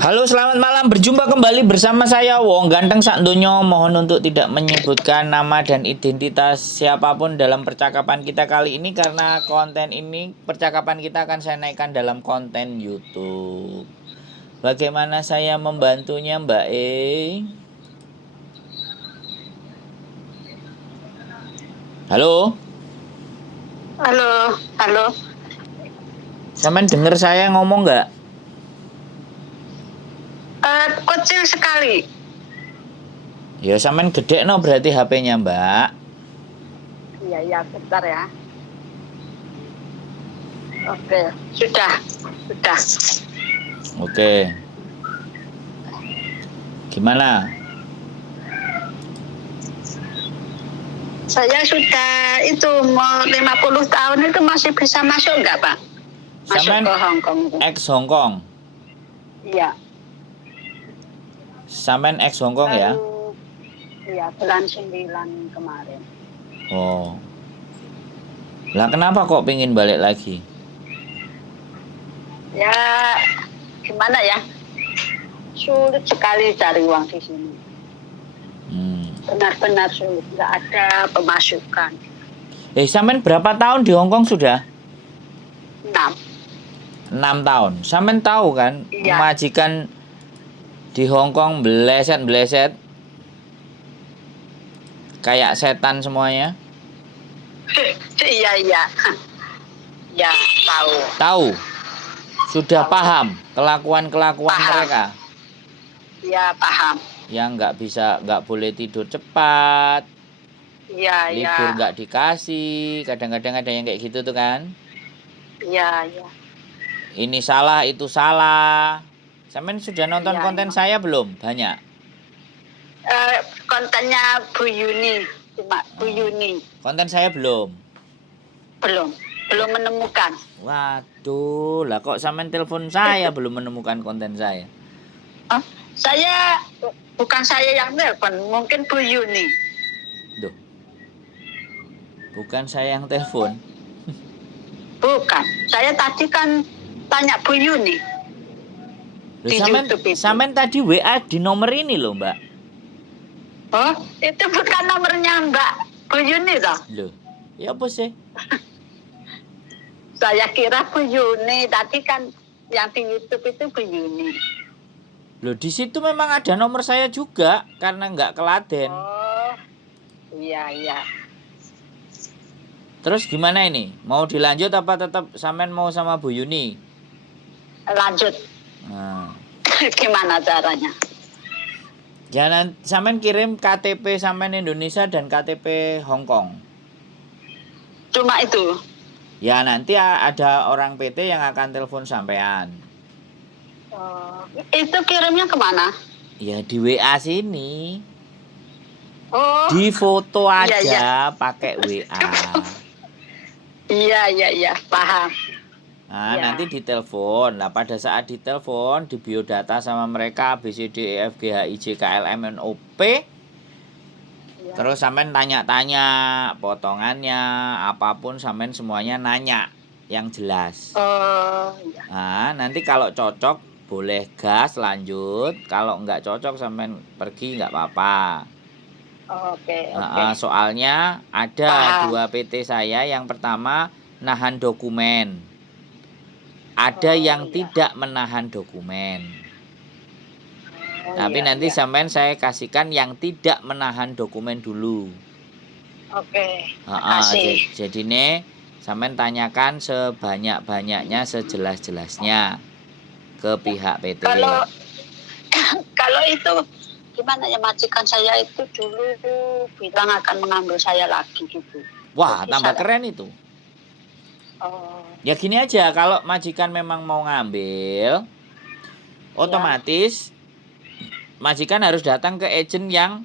Halo, selamat malam. Berjumpa kembali bersama saya Wong Ganteng Sak Donya. Mohon untuk tidak menyebutkan nama dan identitas siapapun dalam percakapan kita kali ini karena konten ini percakapan kita akan saya naikkan dalam konten YouTube. Bagaimana saya membantunya, Mbak E? Halo? Halo, halo. Sampean denger saya ngomong nggak? Kecil sekali. Ya, sampean gede no berarti HP-nya, Mbak. Iya, bentar ya. Oke, sudah. Oke. Gimana? Saya sudah itu mau 50 tahun itu masih bisa masuk nggak, Pak? Masuk Sampean ke Hong Kong. ex Hong Kong. Iya. Sampean ex Hong Kong ya? Iya, bulan 9 kemarin. Oh. Lah kenapa kok pengen balik lagi? Ya, gimana ya? Sulit sekali cari uang di sini. Benar-benar sulit, nggak ada pemasukan. Sampean berapa tahun di Hong Kong sudah? 6. 6 tahun. Sampean tahu kan, Iya. majikan di Hong Kong bleset-bleset. Kayak setan semuanya. Iya. Ya, tahu. Tahu. Sudah paham kelakuan-kelakuan Paham. mereka. Ya, paham. Yang nggak boleh tidur cepat. Iya. Libur nggak dikasih. Kadang-kadang ada yang kayak gitu tuh kan. Iya. Ini salah, itu salah. Sampean sudah nonton Iya, konten emang. saya belum? Banyak. Kontennya Bu Yuni, cuma Bu Yuni. Konten saya belum. Belum menemukan. Waduh, lah kok sampean telepon saya belum menemukan konten saya? Bukan saya yang telepon, mungkin Bu Yuni. Duh. Bukan saya yang telepon. Bukan. Saya tadi kan tanya Bu Yuni. Loh, Di YouTube itu. sampean tadi WA di nomor ini loh, Mbak. Oh, itu bukan nomornya Mbak Bu Yuni toh? Loh, ya apa sih? Saya kira Bu Yuni, tadi kan yang di YouTube itu Bu Yuni. Loh, di situ memang ada nomor saya juga karena nggak keladen. Oh, iya. Terus gimana ini? Mau dilanjut apa tetap sampean mau sama Bu Yuni? Lanjut. Nah. Gimana caranya? Jangan sampean kirim KTP sampean Indonesia dan KTP Hong Kong. Cuma itu. Ya nanti ada orang PT yang akan telepon sampean. Itu kirimnya kemana? Ya di WA sini. Oh. Di foto aja iya. pakai WA. Iya, paham. Nah, Ya. nanti ditelepon. Nah, pada saat ditelepon, di biodata sama mereka A B C D E F G H I J K L M N O P. Ya. Terus sampean tanya-tanya potongannya, apapun sampean semuanya nanya yang jelas. Iya. Nah, nanti kalau cocok boleh gas lanjut, kalau nggak cocok sampean pergi nggak apa-apa. Oke. Soalnya ada Paham. 2 PT saya, yang pertama nahan dokumen. Ada yang iya. tidak menahan dokumen. Tapi Iya, nanti iya. sampean saya kasihkan yang tidak menahan dokumen dulu. Oke. Makasih. Jadi nih sampean tanyakan sebanyak-banyaknya, sejelas-jelasnya ke pihak PT. Kalau itu gimana ya, majikan saya itu dulu bilang akan mengambil saya lagi gitu. Wah, tambah keren itu. Ya gini aja, kalau majikan memang mau ngambil, otomatis majikan harus datang ke agent yang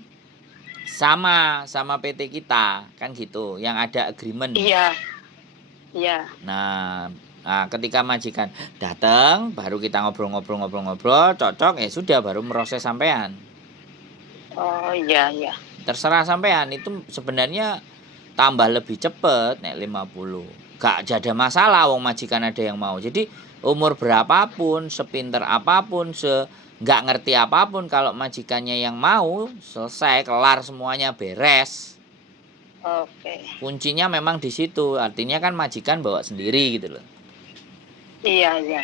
sama PT kita, kan gitu, yang ada agreement. Iya. Nah, ketika majikan datang, baru kita ngobrol, cocok, sudah baru meroses sampean. Oh iya. Terserah sampean, itu sebenarnya tambah lebih cepet nek 50. Gak ada masalah, wong majikan ada yang mau. Jadi umur berapapun, sepinter apapun, nggak ngerti apapun, kalau majikannya yang mau, selesai, kelar semuanya, beres. Oke. Kuncinya memang di situ. Artinya kan majikan bawa sendiri gitu loh. Iya, iya.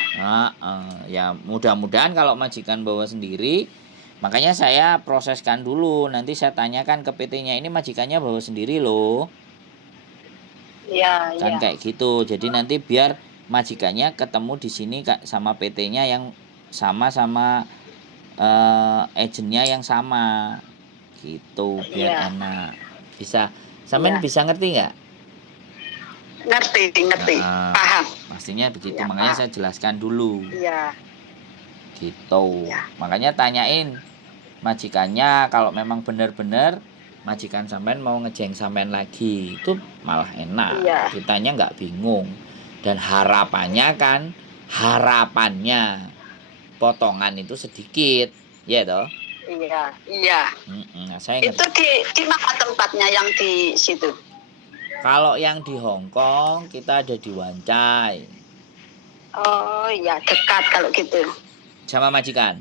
Ya mudah-mudahan kalau majikan bawa sendiri, makanya saya proseskan dulu. Nanti saya tanyakan ke PT-nya, ini majikannya bawa sendiri loh. Iya, Kan iya. kayak gitu. Jadi nanti biar majikannya ketemu di sini sama PT-nya yang sama agennya yang sama. Gitu biar Iya. enak. Bisa. Sampean Iya. bisa ngerti nggak? Ngerti. Paham. Pastinya begitu. Iya, Makanya paham. saya jelaskan dulu. Iya. Gitu. Iya. Makanya tanyain majikannya, kalau memang benar-benar majikan sampean mau ngejeng sampean lagi, itu malah enak. Iya. Kitanya nggak bingung. Dan harapannya potongan itu sedikit, ya toh. Iya. Nah, saya Itu di mana tempatnya yang di situ? kalau yang di Hong Kong kita ada di Wancai Oh iya, dekat kalau gitu. sama majikan.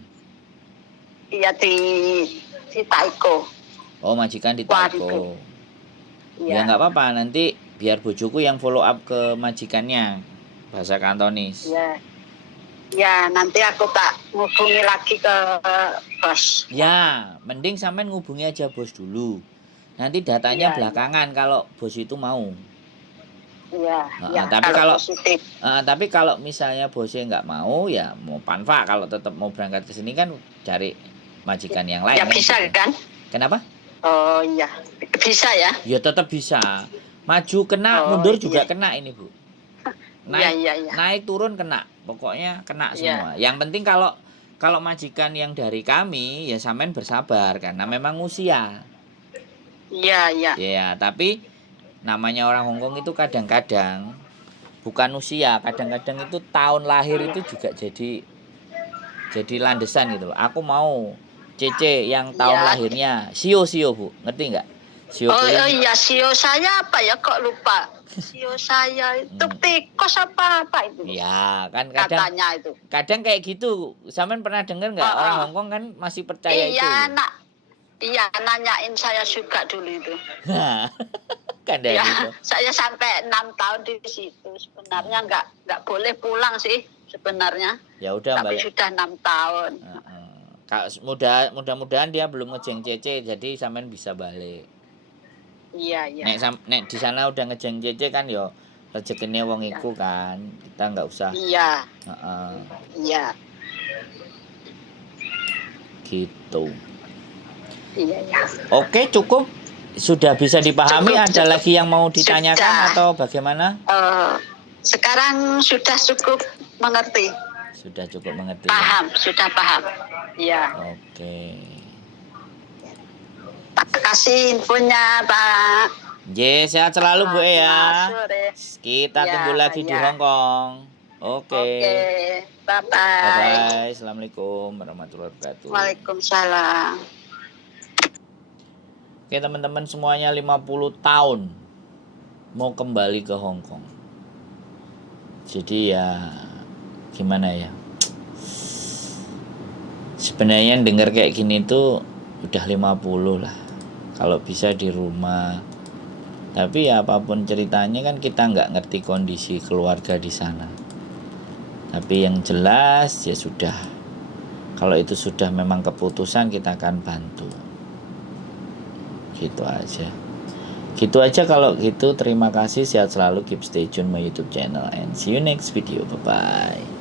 Iya di Taiko. Oh, majikan di Wah, Taiko. Ya Iya. nggak apa-apa, nanti biar bojoku yang follow up ke majikannya, bahasa Kantonis. Iya. Ya, nanti aku tak ngubungi lagi ke bos. Ya, mending sampean ngubungi aja bos dulu. Nanti datanya Iya, belakangan kalau bos itu mau. Iya, positif. Tapi kalau misalnya bosnya nggak mau, ya mau Panfa kalau tetap mau berangkat ke sini kan cari majikan yang lain. Ya kan bisa gitu. kan? Kenapa? Oh iya, bisa ya? Ya tetap bisa. Maju kena, mundur juga kena ini Bu. Naik turun kena, pokoknya kena semua. Yang penting kalau majikan yang dari kami, ya sampean bersabar karena memang usia. Iya. Ya, tapi namanya orang Hongkong itu kadang-kadang bukan usia, kadang-kadang itu tahun lahir itu juga jadi landesan gitu loh. Aku mau CC yang tahun lahirnya Sio Bu, ngerti nggak? Sio iya, Sio saya apa ya, kok lupa. Sio saya itu tikus apa itu? Iya, kan katanya itu. Kadang kayak gitu. Sampean pernah dengar nggak? Orang Hongkong kan masih percaya itu. Iya, nanyain saya juga dulu itu. Kadang ya, gitu. Saya sampai 6 tahun di situ. Sebenarnya nggak boleh pulang sih sebenarnya. Ya udah, tapi sudah 6 tahun. Mudah-mudahan dia belum ngejeng CC, jadi sampean bisa balik. Iya. Nek di sana udah ngejeng CC kan yo rezekinya wong iku kan. Kita nggak usah. Iya. Iya. Gitu. Iya. Oke, cukup. Sudah bisa dipahami. Ada lagi yang mau ditanyakan atau bagaimana? Sekarang sudah cukup mengerti. Sudah cukup mengerti. Sudah paham. Iya. Oke. Terima kasih infonya, Pak. Sehat selalu Bu ya. Kita tunggu lagi di Hong Kong. Oke. Bye-bye. Bye-bye. Assalamualaikum warahmatullahi wabarakatuh. Waalaikumsalam. Oke teman-teman semuanya, 50 tahun mau kembali ke Hong Kong. Jadi ya gimana ya, sebenarnya dengar kayak gini tuh udah 50 lah, kalau bisa di rumah. Tapi ya apapun ceritanya kan kita nggak ngerti kondisi keluarga di sana. Tapi yang jelas ya sudah, kalau itu sudah memang keputusan, kita akan bantu. Gitu aja kalau gitu. Terima kasih, sehat selalu, keep stay tune my YouTube channel and see you next video. Bye bye.